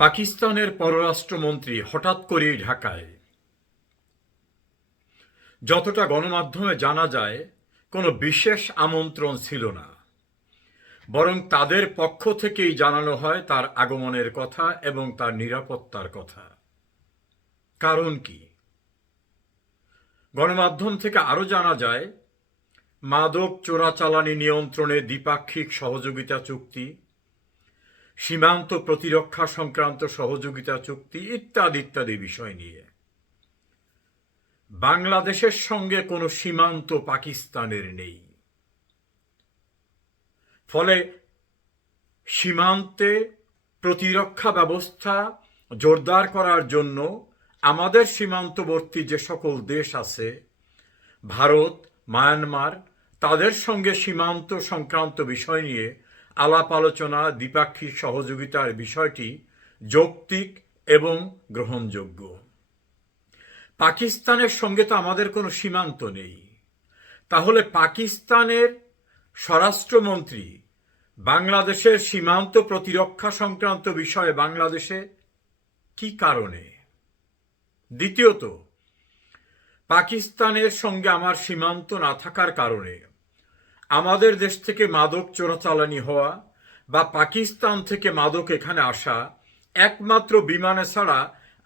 পাকিস্তানের পররাষ্ট্রমন্ত্রী হঠাৎ করেই ঢাকায়। যতটা গণমাধ্যমে জানা যায়, কোনো বিশেষ আমন্ত্রণ ছিল না, বরং তাদের পক্ষ থেকেই জানানো হয় তার আগমনের কথা এবং তার নিরাপত্তার কথা। কারণ কি? গণমাধ্যম থেকে আরও জানা যায়, মাদক চোরাচালানি নিয়ন্ত্রণে দ্বিপাক্ষিক সহযোগিতা চুক্তি, সীমান্ত প্রতিরক্ষা সংক্রান্ত সহযোগিতা চুক্তি ইত্যাদি ইত্যাদি বিষয় নিয়ে। বাংলাদেশের সঙ্গে কোনো সীমান্ত পাকিস্তানের নেই। ফলে সীমান্তে প্রতিরক্ষা ব্যবস্থা জোরদার করার জন্য আমাদের সীমান্তবর্তী যে সকল দেশ আছে, ভারত, মায়ানমার, তাদের সঙ্গে সীমান্ত সংক্রান্ত বিষয় নিয়ে আলাপ আলোচনা, দ্বিপাক্ষিক সহযোগিতার বিষয়টি যৌক্তিক এবং গ্রহণযোগ্য। পাকিস্তানের সঙ্গে তো আমাদের কোনো সীমান্ত নেই। তাহলে পাকিস্তানের স্বরাষ্ট্রমন্ত্রী বাংলাদেশের সীমান্ত প্রতিরক্ষা সংক্রান্ত বিষয়ে বাংলাদেশে কি কারণে? দ্বিতীয়ত, পাকিস্তানের সঙ্গে আমার সীমান্ত না থাকার কারণে আমাদের দেশ থেকে মাদক চোরাচালানি হওয়া বা পাকিস্তান থেকে মাদক এখানে আসা একমাত্র বিমানে ছাড়া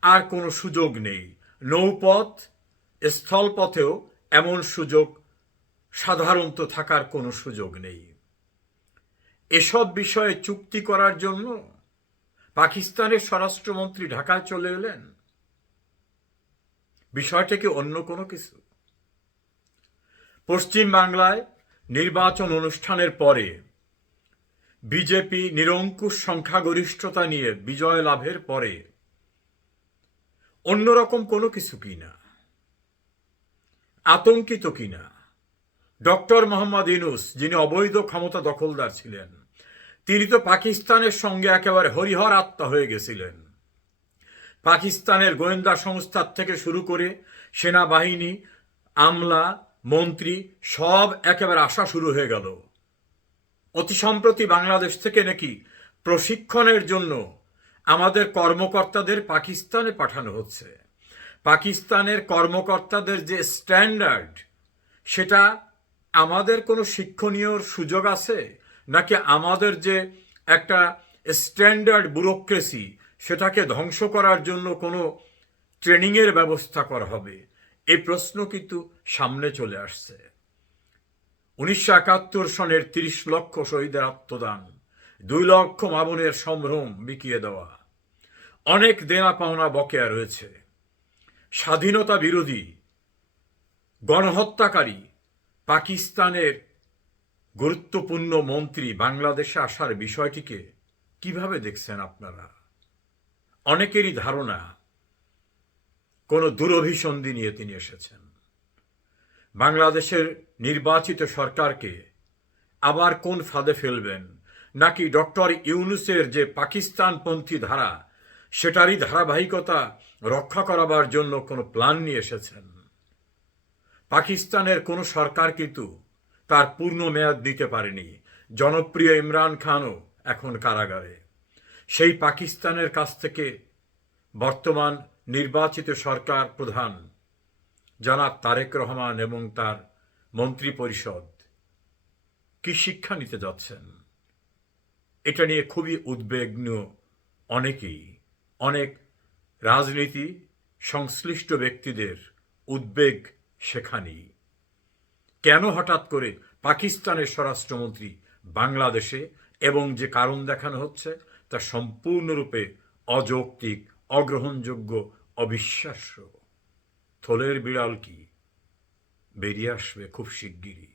আর কোনো সুযোগ নেই। নৌপথ, স্থলপথেও এমন সুযোগ সাধারণত থাকার কোনো সুযোগ নেই। এসব বিষয়ে চুক্তি করার জন্য পাকিস্তানের স্বরাষ্ট্রমন্ত্রী ঢাকায় চলে এলেন। বিষয়টা কি অন্য কোনো কিছু? পশ্চিম বাংলায় নির্বাচন অনুষ্ঠানের পরে বিজেপি নিরঙ্কুশ সংখ্যাগরিষ্ঠতা নিয়ে বিজয় লাভের পরে অন্যরকম কোনো কিছু কিনা? আতঙ্কিত কিনা? ডক্টর মোহাম্মদ ইউনূস, যিনি অবৈধ ক্ষমতা দখলদার ছিলেন, তিনি তো পাকিস্তানের সঙ্গে একেবারে হরিহর আত্মা হয়ে গেছিলেন। পাকিস্তানের গোয়েন্দা সংস্থার থেকে শুরু করে সেনাবাহিনী, আমলা, মন্ত্রী সব একেবারে আসা শুরু হয়ে গেল। অতি সম্প্রতি বাংলাদেশ থেকে নাকি প্রশিক্ষণের জন্য আমাদের কর্মকর্তাদের পাকিস্তানে পাঠানো হচ্ছে। পাকিস্তানের কর্মকর্তাদের যে স্ট্যান্ডার্ড, সেটা আমাদের কোনো শিক্ষণীয় সুযোগ আছে, নাকি আমাদের যে একটা স্ট্যান্ডার্ড ব্যুরোক্রেসি, সেটাকে ধ্বংস করার জন্য কোনো ট্রেনিংয়ের ব্যবস্থা করা হবে? এই প্রশ্ন কিন্তু সামনে চলে আসছে। 1971 সনের 30 লক্ষ শহীদের আত্মদান, 2 লক্ষ মা বোনের সম্ভ্রম বিকিয়ে দেওয়া, অনেক দেনা পাওনা বকেয়া রয়েছে। স্বাধীনতা বিরোধী গণহত্যাকারী পাকিস্তানের গুরুত্বপূর্ণ মন্ত্রী বাংলাদেশে আসার বিষয়টিকে কিভাবে দেখছেন আপনারা? অনেকেরই ধারণা কোনো দুরভিসন্ধি নিয়ে তিনি এসেছেন। বাংলাদেশের নির্বাচিত সরকারকে আবার কোন ফাঁদে ফেলবেন, নাকি ডক্টর ইউনূসের যে পাকিস্তানপন্থী ধারা, সেটারই ধারাবাহিকতা রক্ষা করাবার জন্য কোনো প্ল্যান নিয়ে এসেছেন? পাকিস্তানের কোনো সরকার কিন্তু তার পূর্ণ মেয়াদ দিতে পারেনি। জনপ্রিয় ইমরান খানও এখন কারাগারে। সেই পাকিস্তানের কাছ থেকে বর্তমান নির্বাচিত সরকার প্রধান জনাব তারেক রহমান এবং তার মন্ত্রী পরিষদ কি শিক্ষা নিতে যাচ্ছেন? এটা নিয়ে খুবই উদ্বিগ্ন অনেকেই। অনেক রাজনীতি সংশ্লিষ্ট ব্যক্তিদের উদ্বেগ সেখানেই। কেন হঠাৎ করে পাকিস্তানের স্বরাষ্ট্রমন্ত্রী বাংলাদেশে, এবং যে কারণ দেখানো হচ্ছে তা সম্পূর্ণরূপে অযৌক্তিক, অগ্রহণযোগ্য, অবিশ্বাস্য। থলের বিড়াল কি বেরিয়ে আসবে খুব শিগগিরই।